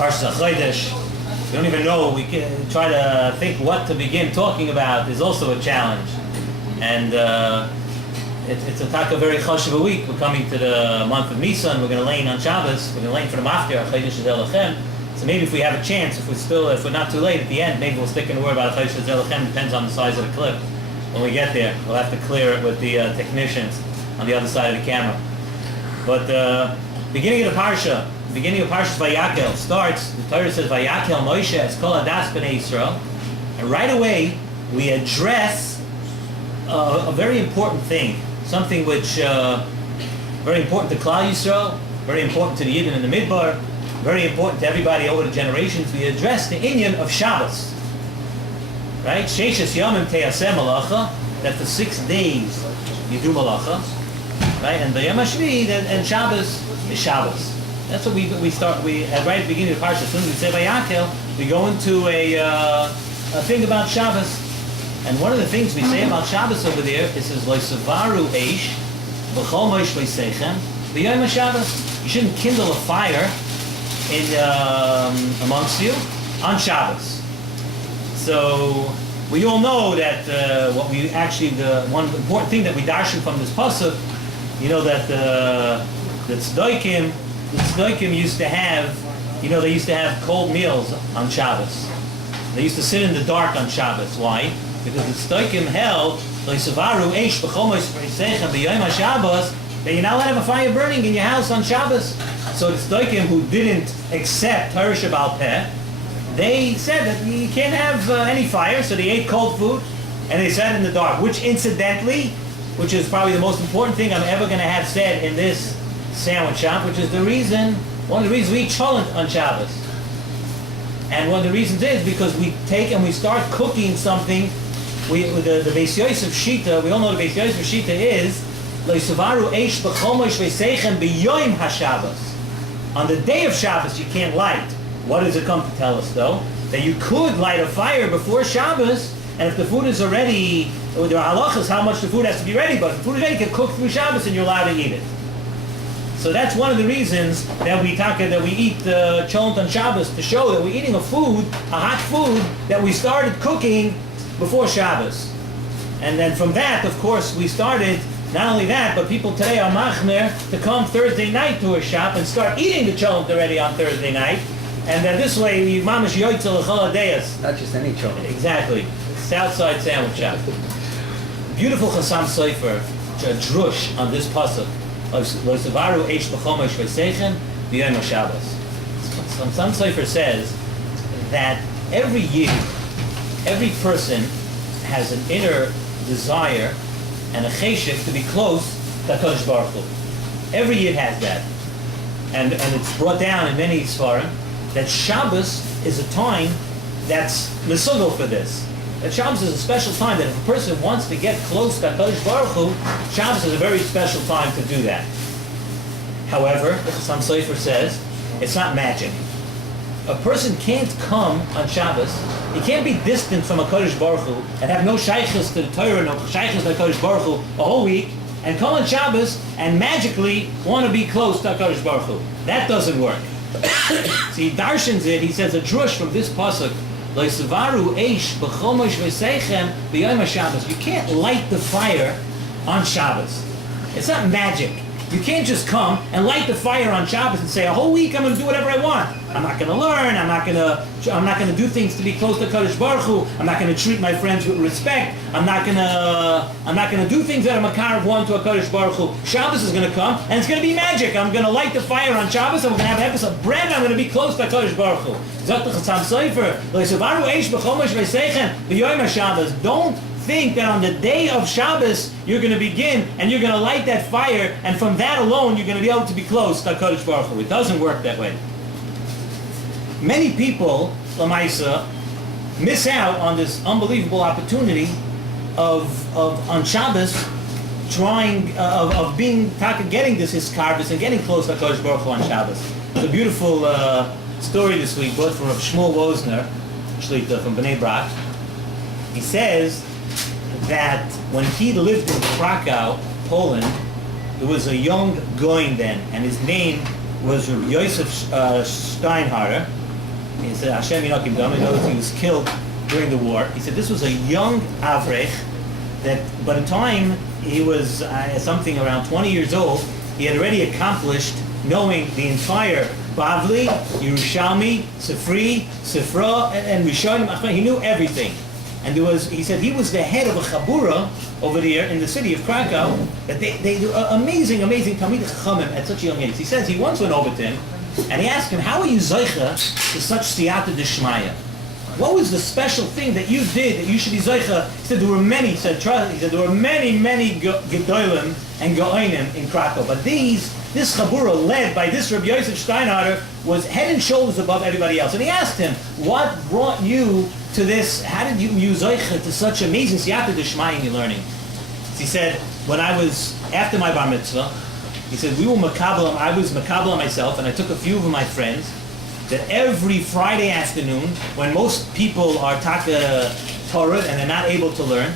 Parshas Hachodesh. We don't even know. We can try to think what to begin talking about is also a challenge. And it's a very chashuv week. We're coming to the month of Nisan. We're going to lay on Shabbos. We're going to lay for the Maftir, Hachodesh Vayakhel. So maybe if we have a chance, if we're not too late at the end, maybe we'll stick in a word about Hachodesh Vayakhel. Depends on the size of the clip. When we get there, we'll have to clear it with the technicians on the other side of the camera. But beginning of the Parsha, beginning of Parshas Vayakhel starts, the Torah says, Vayakhel Moshe es kol hadas b'nei Yisrael. And right away, we address a very important thing, something which very important to Klal Yisrael, very important to the Yidden in the Midbar, very important to everybody over the generations. We address the inyan of Shabbos. Right? Sheishes Yomim Te'aseh Malacha, that for 6 days you do Malacha. Right? And the Yom HaShvi, and Shabbos is Shabbos. That's what we start. We at right at the beginning of the parsha, as soon as we say Vayakhel, we go into a thing about Shabbos. And one of the things we say about Shabbos over there is Lo Savaru Eish B'chol Moish V'Seichem B'Yom HaShabbos. You shouldn't kindle a fire in amongst you on Shabbos. So we all know that what we actually, the one important thing that we darshan from this pasuk, you know that the tzedaikim used to have, they used to have cold meals on Shabbos. They used to sit in the dark on Shabbos. Why? Because the tzedaikim held that you're not allowed to have a fire burning in your house on Shabbos. So the tzedaikim who didn't accept Torah Shabbal Peh, they said that you can't have any fire, so they ate cold food and they sat in the dark, which incidentally, which is probably the most important thing I'm ever going to have said in this sandwich shop, which is one of the reasons we eat cholent on Shabbos. And one of the reasons is because we take and we start cooking something. The Beis Yosef Shita, we all know the Beis Yosef Shita is Lo Savaru Eish B'chol Moish V'Seichem B'Yom HaShabbos. On the day of Shabbos you can't light. What does it come to tell us though? That you could light a fire before Shabbos, and if the food is already, there are halachas how much the food has to be ready, but if the food is ready, you can cook through Shabbos and you're allowed to eat it. So that's one of the reasons that we eat cholent on Shabbos, to show that we're eating a hot food that we started cooking before Shabbos. And then from that, of course, we started, not only that, but people today are machmer to come Thursday night to a shop and start eating the cholent already on Thursday night. And then this way, we mamash yoytzel l'chol hadeyos. Not just any cholent. Exactly. Southside sandwich shop. Beautiful Chasam Sofer, a drush on this pasuk. Lo Savaru Eish B'chol Moish V'Seichem B'Yom HaShabbos. Chasam Sofer says that every year, every person has an inner desire and a cheshek to be close to HaKadosh Baruch Hu. Every year has that. And it's brought down in many Sfarim that Shabbos is a time that's misugel for this. That Shabbos is a special time that if a person wants to get close to HaKadosh Baruch Hu, Shabbos is a very special time to do that. However, the Chasam Sofer says, it's not magic. A person can't come on Shabbos, he can't be distant from HaKadosh Baruch Hu and have no shaykhs to the Torah, no shaykhs to HaKadosh Baruch Hu a whole week, and come on Shabbos and magically want to be close to HaKadosh Baruch Hu. That doesn't work. So he darshans it, he says a drush from this pasuk, Lo Savaru Eish B'chol Moish V'Seichem B'Yom HaShabbos. You can't light the fire on Shabbos. It's not magic. You can't just come and light the fire on Shabbos and say, a whole week I'm going to do whatever I want. I'm not going to learn. I'm not going to do things to be close to Kadosh Baruch Hu. I'm not going to treat my friends with respect. I'm not going to do things that are makar of one to a Kadosh Baruch Hu. Shabbos is going to come and it's going to be magic. I'm going to light the fire on Shabbos. I'm going to have an episode of bread. I'm going to be close to Kadosh Baruch Hu. Zot the Chasam Sofer, Lo Savaru Eish B'chol Moish V'Seichem B'Yom HaShabbos. Don't think that on the day of Shabbos you're going to begin and you're going to light that fire, and from that alone you're going to be able to be close to HaKadosh Baruch Hu. It doesn't work that way. Many people, Lamaisa, miss out on this unbelievable opportunity of on Shabbos trying of being getting this hiskarvis and getting close to HaKadosh Baruch Hu on Shabbos. It's a beautiful story this week, both from Rav Shmuel Wozner, Shlita from Bnei Brak. He says that when he lived in Krakow, Poland, there was a young goin then, and his name was Yosef Steinhardt, He said, Hashem Yinakim Dam, in other words, he was killed during the war. He said this was a young Avrech, that by the time he was something around 20 years old, he had already accomplished knowing the entire Bavli, Yerushalmi, Sifri, Sifra, and Rishonim. He knew everything. And he said he was the head of a Chabura over there in the city of Krakow, that they were amazing Talmid Chachamim at such a young age. He says he once went over to him, and he asked him, how are you Zeicha to such Siyata Deshmaya? What was the special thing that you did that you should be Zeicha? He said there were many, he said there were many Gedolim and Go'ainim in Krakow, but this Chabura led by this Rabbi Yosef Steinhardt was head and shoulders above everybody else. And he asked him, what brought you to this? How did you use Zeicha to such amazing Siyata Deshmaya in your learning? He said, when I was, after my Bar Mitzvah, he said, I was Makabala myself, and I took a few of my friends, that every Friday afternoon, when most people are Taka Torah and they're not able to learn,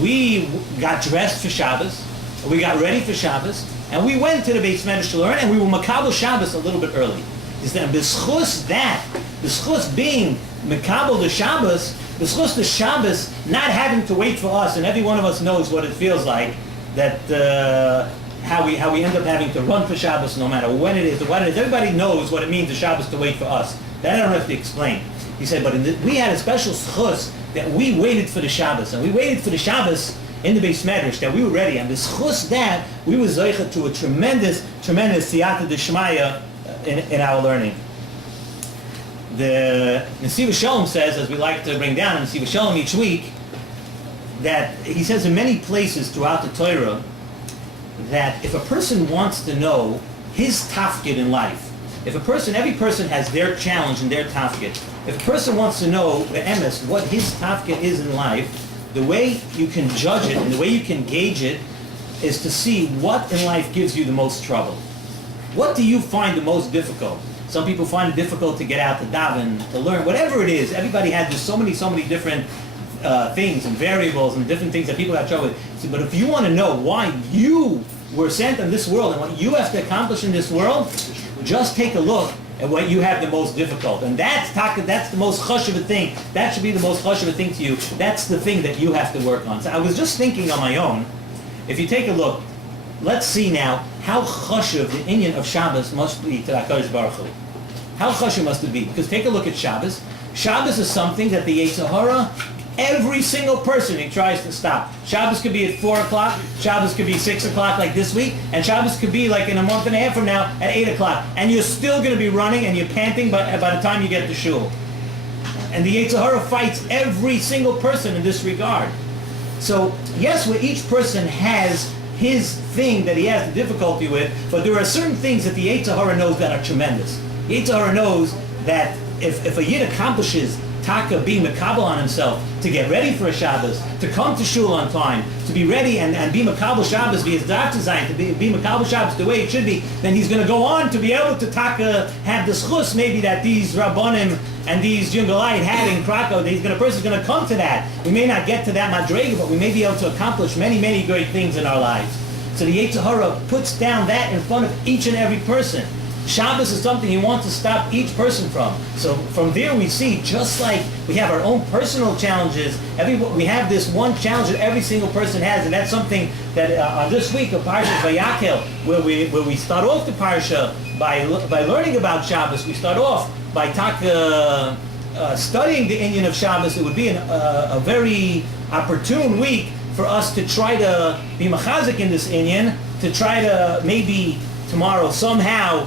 we got dressed for Shabbos, we got ready for Shabbos, and we went to the Beis Medrash to learn, and we were Makabal Shabbos a little bit early. He said, b'schus that, b'schus being Makabal the Shabbos, b'schus the Shabbos not having to wait for us, and every one of us knows what it feels like, that how we end up having to run for Shabbos no matter when it is or what it is. Everybody knows what it means the Shabbos to wait for us. That I don't have to explain. He said, but we had a special schus that we waited for the Shabbos, and we waited for the Shabbos in the Beis Medrash, that we were ready, and this schus that we were zeicha to a tremendous siyata d'shmaya in our learning. The Nesiv Shalom says, as we like to bring down in Nesiv Shalom each week, that he says in many places throughout the Torah that if a person wants to know his tafkid in life, every person has their challenge and their tafkid. If a person wants to know the emes, what his tafkid is in life, the way you can judge it and the way you can gauge it is to see what in life gives you the most trouble. What do you find the most difficult? Some people find it difficult to get out to daven, to learn, whatever it is. Everybody has just so many different things and variables and different things that people have trouble with. So, but if you want to know why you were sent on this world and what you have to accomplish in this world, just take a look at what you have the most difficult. And that's the most chashuv thing. That should be the most chashuv thing to you. That's the thing that you have to work on. So I was just thinking on my own, if you take a look, let's see now how chashuv the inyan of Shabbos must be to HaKadosh Baruch Hu. How chashuv must it be? Because take a look at Shabbos. Shabbos is something that the Yetzer Hara, every single person he tries to stop. Shabbos could be at 4 o'clock, Shabbos could be 6 o'clock like this week, and Shabbos could be like in a month and a half from now at 8 o'clock. And you're still going to be running and you're panting by the time you get to shul. And the Yetzer Hara fights every single person in this regard. So yes, where each person has his thing that he has the difficulty with, but there are certain things that the Yetzer Hara knows that are tremendous. The Yetzer Hara knows that if a Yid accomplishes Taka being Makabal on himself, to get ready for a Shabbos, to come to shul on time, to be ready and be Makabal Shabbos, be his doctor design, to be Makabal Shabbos the way it should be, then he's going to go on to be able to Taka have the schus maybe that these Rabbanim and these Jungalite had in Krakow. A person's going to come to that. We may not get to that Madrega, but we may be able to accomplish many great things in our lives. So the Yetzer Hara puts down that in front of each and every person. Shabbos is something he wants to stop each person from. So from there we see, just like we have our own personal challenges, we have this one challenge that every single person has, and that's something that on this week of Parshas Vayakhel, where we start off the Parsha by learning about Shabbos. We start off by studying the inyan of Shabbos. It would be a very opportune week for us to try to be machazik in this inyan, to try to maybe tomorrow somehow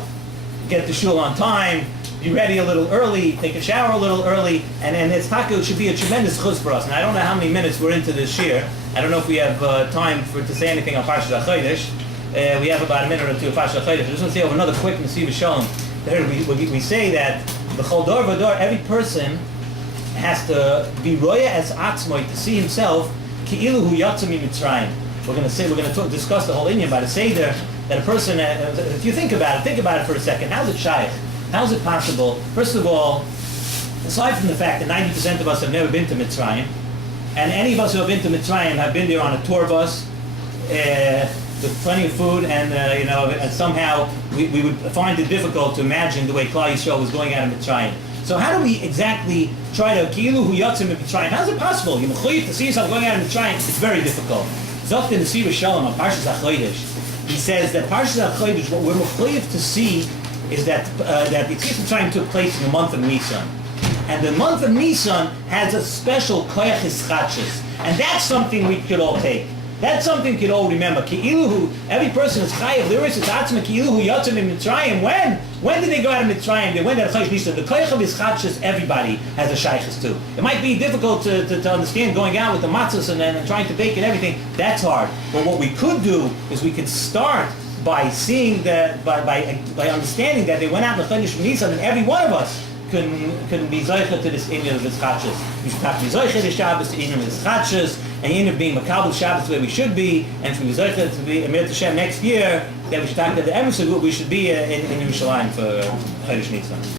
get to shul on time, be ready a little early, take a shower a little early, and it's taka should be a tremendous chus for us. And I don't know how many minutes we're into this year. I don't know if we have time to say anything on Parshas Hachodesh. We have about a minute or two of Parshas Hachodesh. I just want to say over another quick Nesiv Shalom. There we say that the Chol Dor V'Dor, every person has to be roya as atzmoi, to see himself ki'ilu hu yatsa mi Mitzrayim. We're going to discuss the whole inyan by the Seder, that a person, if you think about it for a second. How's it shaykh? How's it possible? First of all, aside from the fact that 90% of us have never been to Mitzrayim, and any of us who have been to Mitzrayim have been there on a tour bus with plenty of food, and and somehow we would find it difficult to imagine the way Klal Yisrael was going out of Mitzrayim. So how do we exactly try to ki'ilu hu yatzim Mitzrayim? How is it possible? You're mechuyev to see yourself going out of Mitzrayim. It's very difficult. Zocht in the Shiur Shalom on Parshas Hachodesh, he says that Parshas Hachodesh, what we're mechuyev to see is that that Yetzias Mitzrayim took place in the month of Nisan. And the month of Nisan has a special koyach hischatshus. And that's something we could all take. That's something we could all remember. Ki'iluhu, every person is chayav liris etzma ki'iluhu yatzim in Mitzrayim. When did they go out of Mitzrayim? They went out of Chodesh Nisan. The koyach of hischatshus, everybody has a shaychus too. It might be difficult to understand going out with the matzahs and trying to bake and everything. That's hard. But what we could do is we could start by seeing that, by understanding that they went out in the Chodesh Nisan, and every one of us can be zoicha to this inyan of hischatshus. We should have to be zoicha to Shabbos, the inyan of hischatshus, and the inyan of being makabel Shabbos the way we should be, and to be zoicha to be Emir Hashem next year, that we should talk to the Emerson, we should be in Yerushalayim for Chodesh Nisan.